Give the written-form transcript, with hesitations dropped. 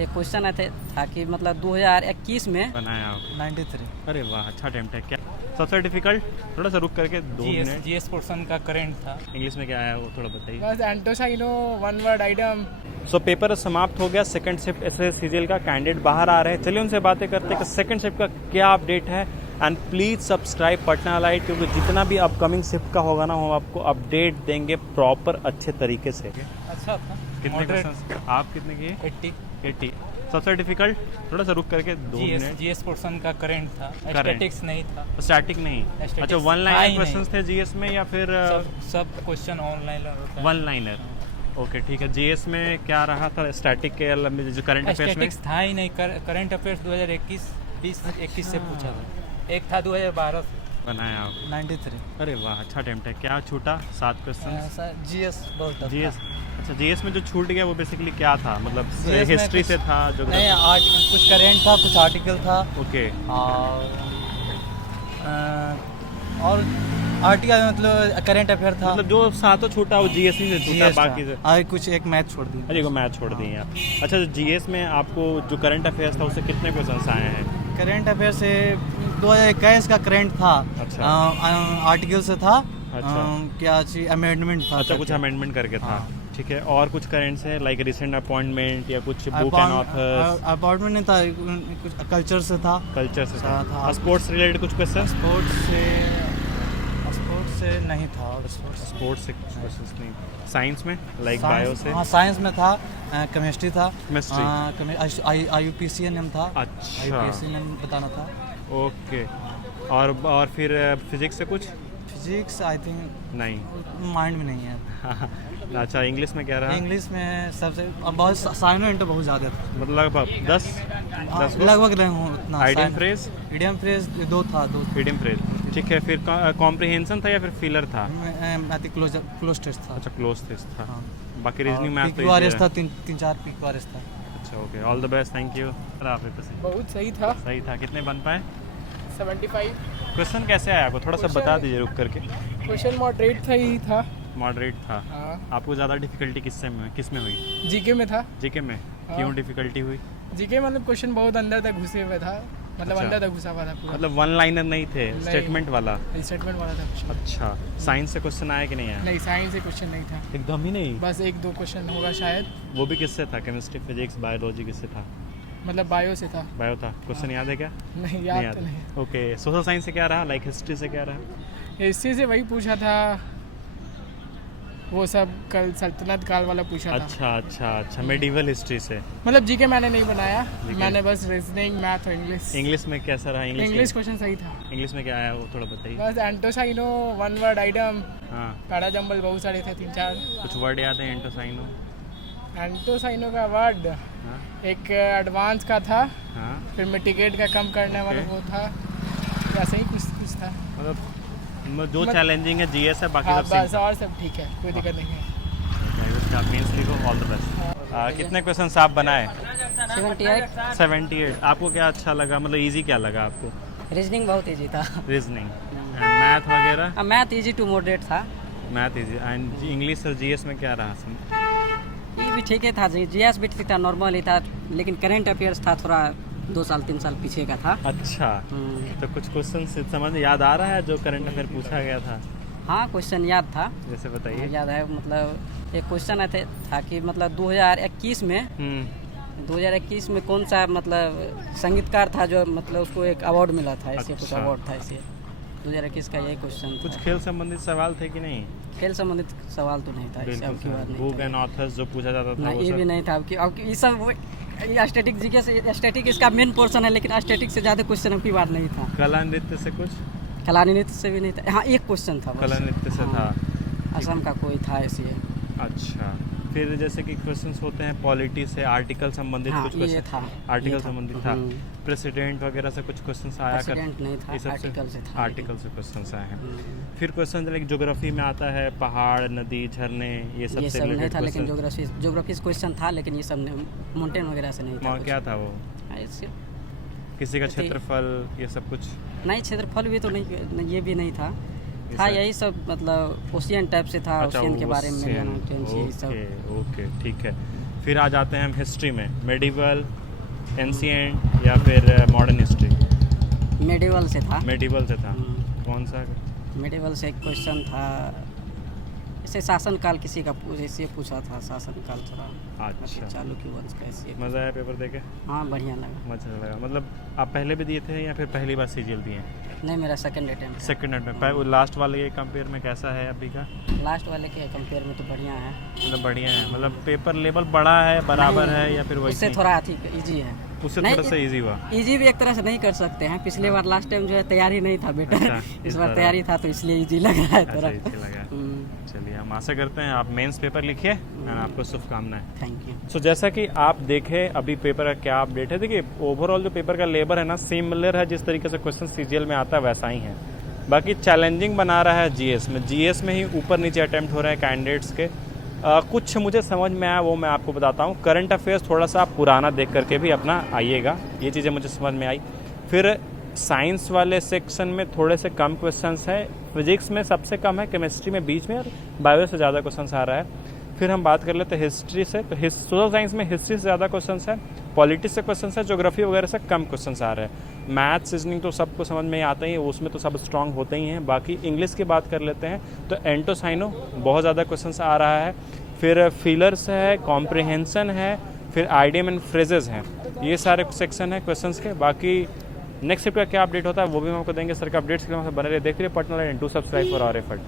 एक क्वेश्चन है था कि मतलब 2021 में बनाया आप? 93 अरे वाह, अच्छा अटेम्प्ट है। क्या सबसे डिफिकल्ट? थोड़ा सा रुक करके 2 मिनट। जीएस पोर्शन का करंट था। इंग्लिश में क्या आया वो थोड़ा बताइए। बस antonym synonym one word item. So paper समाप्त हो गया। सेकंड शिफ्ट एसएस सीजीएल का कैंडिडेट बाहर आ रहे हैं, चलिए उनसे बातें करते हैं कि सेकंड शिफ्ट का क्या अपडेट है। And please subscribe Patna light, क्योंकि जितना भी अपकमिंग शिफ्ट का होगा ना हम आपको अपडेट देंगे प्रॉपर अच्छे तरीके से। अच्छा था। कितने क्वेश्चन आप कितने किए? 80। सबसे डिफिकल्ट? थोड़ा सा रुक करके 2 मिनट। जीएस पोर्शन का करंट था। Current। स्टैटिक्स नहीं था। स्टैटिक नहीं? Statics अच्छा, वन था लाइनर ही क्वेश्चंस नहीं। थे जीएस में या फिर सब क्वेश्चन ऑनलाइन होता है। One liner? ओके ठीक है। जीएस में क्या रहा था स्टैटिक के जो करंट अफेयर्स में? स्टैटिक्स था ही नहीं। करंट अफेयर्स 2021 से पूछा था। एक था 2012 से। बनाया आप? 93 अरे वाह, अच्छा अटेम्प्ट है। क्या छूटा? 7 क्वेश्चन। जीएस बहुत tough जीएस? था। अच्छा, जीएस में जो छूट गया वो बेसिकली क्या था? मतलब GS में हिस्ट्री से था? जो नहीं, कुछ करंट था, कुछ आर्टिकल था ओके। और आर्टिकल मतलब करंट अफेयर था। मतलब जो 7 छूटा वो जीएस ही से छूटा, GS था। बाकी से? और कुछ एक मैथ छोड़ दी। अरे को मैथ छोड़ दिए आप। अच्छा, तो जीएस में आपको जो करंट अफेयर्स था उससे कितने क्वेश्चन आए हैं? करंट अफेयर से 2021 का करंट था। अच्छा। आर्टिकल से था। अच्छा। क्या चीज अमेंडमेंट था। अच्छा, कुछ अमेंडमेंट करके था। हाँ। ठीक है। और कुछ करेंट्स है लाइक रिसेंट अपॉइंटमेंट या कुछ बुक एंड ऑथर्स? अपॉइंटमेंट नहीं था, कुछ कल्चर से था। कल्चर से था। था। स्पोर्ट्स रिलेटेड कुछ क्वेश्चन? स्पोर्ट्स से नहीं था। स्पोर्ट्स से कुछ क्वेश्चंस नहीं? साइंस में लाइक बायो से? हाँ, साइंस में था। केमिस्ट्री था। केमिस्ट्री? आईयूपीसी नेम था। अच्छा। आईयूपीसी नेम बताना था। ओके। और फिर फिजिक्स से कुछ? फिजिक्स आई थिंक नहीं, माइंड में नहीं है। अच्छा, इंग्लिश में क्या रहा? इंग्लिश में सबसे बहुत साइनो इंटर बहुत ज़्यादा था। मतलब लगभग 10 लगभग नहीं हूँ उतना। Idiom phrase? इडियम फ्रेज 2 था। इडियम फ्रेज, ठीक है। फिर कॉम्प्रिहेंशन था या फिर फिलर था? क्लोज टेस्ट था। अच्छा, क्लोज टेस्ट था। हाँ। बाकी रीजनिंग मैथ तो PQRS था। 3-4 PQRS था। अच्छा, okay. All the best, thank you. बहुत सही था। सही था। कितने बन पाए? 75। क्वेश्चन कैसे आया आपको? थोड़ा सा बता दीजिए रुक करके। क्वेश्चन मॉडरेट था ही था। मॉडरेट था। हाँ। आपको ज़्यादा डिफिकल्टी किस में हुई? जीके में था। जीके में? हाँ। क्यों डिफिकल्टी हुई? जीके मतलब क्वेश्चन बहुत अंदर तक घुसे हुए था। मतलब अच्छा। अंदर तक घुसा हुआ था पूरा। मतलब वन लाइनर नहीं थे? नहीं। स्टेटमेंट वाला? स्टेटमेंट वाला था क्वेश्चन। अच्छा। साइंस से क्वेश्चन आया कि नहीं आया? नहीं, साइंस से क्वेश्चन नहीं था। एकदम ही नहीं? बस 1-2 क्वेश्चन होगा शायद। वो भी किससे था? केमिस्ट्री, फिजिक्स, बायोलॉजी किससे था? मतलब बायो से था। बायो था। क्वेश्चन याद है क्या? नहीं याद तो नहीं। ओके। सोशल साइंस से क्या रहा? लाइक हिस्ट्री से क्या रहा? हिस्ट्री से वही पूछा था, वो सब कल सल्तनत काल वाला पूछा था। अच्छा। मेडिवल हिस्ट्री से? मतलब जीके मैंने नहीं बनाया, जीके? मैंने बस रीजनिंग, मैथ और इंग्लिश। इंग्लिश में कैसा रहा? इंग्लिश क्वेश्चन सही था। इंग्लिश में क्या आया वो थोड़ा बताइए। बस एंटोसाइनो वन वर्ड आइटम, हाँ। पैराजम्बल बहुत सारे थे, 3-4। कुछ वर्ड याद है एंटोसाइनो? एंटोसाइनो का वर्ड हाँ। एक एडवांस का था, हाँ। फिर मिटिगेट का कम करने वाला वो था, ऐसे ही कुछ था। मतलब जो चैलेंजिंग है जीएस है, बाकी हाँ, सब बस और सब ठीक है, कोई दिक्कत नहीं है। मीन्स लिखो। All the best. कितने क्वेश्चन आप बनाए? 78। आपको क्या अच्छा लगा? मतलब इजी क्या लगा आपको? रीजनिंग बहुत इजी था। रीजनिंग एंड मैथ वगैरह? मैथ इजी टू मॉडरेट था। Math easy. एंड इंग्लिश और जीएस में क्या रहा? ये भी ठीक ही था। जीएस भी ठीक था, नॉर्मल ही था, लेकिन करंट अफेयर्स था थोड़ा 2-3 साल पीछे का था। अच्छा। तो कुछ क्वेश्चन समझ याद आ रहा है जो करंट अफेयर पूछा गया था? हाँ, क्वेश्चन याद था। जैसे बताइए। याद है, मतलब एक क्वेश्चन था कि मतलब 2021 में 2021 में कौन सा मतलब संगीतकार था जो मतलब उसको एक अवार्ड मिला था, ऐसे कुछ अच्छा। अवार्ड था ऐसे। 2021 का यही क्वेश्चन कुछ था। खेल संबंधित सवाल थे कि नहीं? खेल संबंधित सवाल तो नहीं था, इससे अब की बात नहीं बुक था। एंड ऑथर्स जो पूछा जाता था नहीं, वो ये भी सब? नहीं था। अब ये सब स्टैटिक जीके से, स्टैटिक इसका मेन पोर्शन है, लेकिन स्टैटिक से ज़्यादा क्वेश्चन अब की बार नहीं था। कला नृत्य से कुछ? कलानी नृत्य से भी नहीं था। हाँ, एक क्वेश्चन था बस। कला नृत्य से था। असम का कोई था ऐसे। अच्छा। फिर जैसे कि क्वेश्चंस होते हैं पॉलिटी से, आर्टिकल संबंधित हाँ, कुछ ये क्वेश्चन? था। आर्टिकल ये था। संबंधित था। प्रेसिडेंट वगैरह से कुछ क्वेश्चंस आया? प्रेसिडेंट नहीं था, ये सबसे? आर्टिकल से था। आर्टिकल से क्वेश्चंस आए हैं। फिर क्वेश्चन लाइक ज्योग्राफी में आता है, पहाड़, नदी, झरने, ये सब ये से सब नहीं रिलेटेड था, लेकिन क्वेश्चन? ज्योग्राफी से क्वेश्चन था, लेकिन ये सब माउंटेन वगैरह से नहीं था। क्या था वो? ऐसे किसी का क्षेत्रफल, ये सब कुछ? नहीं, क्षेत्रफल भी तो नहीं, ये भी नहीं था। यही सब मतलब ओशियन टाइप से था। अच्छा, ओशियन के बारे में ओशियन। जानना, ट्रेन से, ये सब। ओके, ठीक है। फिर आ जाते हैं हम हिस्ट्री में, मेडिवल, एंशिएंट या फिर मॉडर्न हिस्ट्री। मेडिवल से था। मेडिवल से था, कौन सा? मेडिवल से एक क्वेश्चन था, ऐसे शासनकाल किसी का ऐसे पूछा था, शासनकाल थोड़ा अच्छा, चालुक्य वंश का ऐसे। मज़ा आया पेपर देके? हाँ बढ़िया लगा। मज़ा लगा। मतलब आप पहले भी दिए थे या फिर पहली बार सीजीएल दिए? नहीं, मेरा सेकंड अटेम्प्ट। सेकंड अटेम्प्ट में। लास्ट वाले के कंपेयर में कैसा है अभी का? लास्ट वाले के कंपेयर में तो बढ़िया है। मतलब बढ़िया है, मतलब पेपर लेवल बड़ा है, बराबर है या फिर उससे वैसे? थोड़ा इजी है। उससे नहीं, थोड़ा सा इजी हुआ। इजी भी एक तरह से नहीं कर सकते हैं। पिछले बार लास्ट टाइम जो है तैयारी नहीं था बेटा। अच्छा, इस बार तैयारी था तो इसलिए इजी लगा है अच्छा, थोड़ा। इजी लगा। चलिए, हम आशा करते हैं आप मेंस पेपर लिखिए और आपको शुभकामनाएं। Thank you. सो जैसा कि आप देखें अभी पेपर का क्या अपडेट है, देखिए ओवरऑल जो पेपर का लेबर है ना सिमिलर है, जिस तरीके से क्वेश्चन सीजीएल में आता है वैसा ही है। बाकी चैलेंजिंग बना रहा है जीएस में। जीएस में ही ऊपर नीचे अटेम्प्ट हो रहे हैं कैंडिडेट्स के। कुछ मुझे समझ में आया वो मैं आपको बताता हूँ। करंट अफेयर्स थोड़ा सा आप पुराना देख करके भी अपना आइएगा, ये चीज़ें मुझे समझ में आई। फिर साइंस वाले सेक्शन में थोड़े से कम क्वेश्चंस हैं, फिजिक्स में सबसे कम है, केमिस्ट्री में बीच में और बायो से ज़्यादा क्वेश्चंस आ रहा है। फिर हम बात कर लेते हैं हिस्ट्री से, तो सोशल साइंस में हिस्ट्री से ज़्यादा क्वेश्चंस है, पॉलिटिक्स से क्वेश्चंस है, ज्योग्राफी वगैरह से कम क्वेश्चंस आ रहे हैं। मैथ्स रीजनिंग तो सबको समझ में आते ही है, उसमें तो सब स्ट्रांग होते ही हैं। बाकी इंग्लिश की बात कर लेते हैं तो एंटोसाइनो बहुत ज़्यादा क्वेश्चंस आ रहा है। फिर फिलर्स है, कॉम्प्रिहेंशन है, फिर आइडियम एंड फ्रेजेस हैं, ये सारे सेक्शन है क्वेश्चंस के। बाकी नेक्स्ट शिफ्ट का क्या अपडेट होता है वो भी हम आपको देंगे। सर का अपडेट्स के लिए बने रहे, देखते रहिए Patna live, do subscribe for our effort.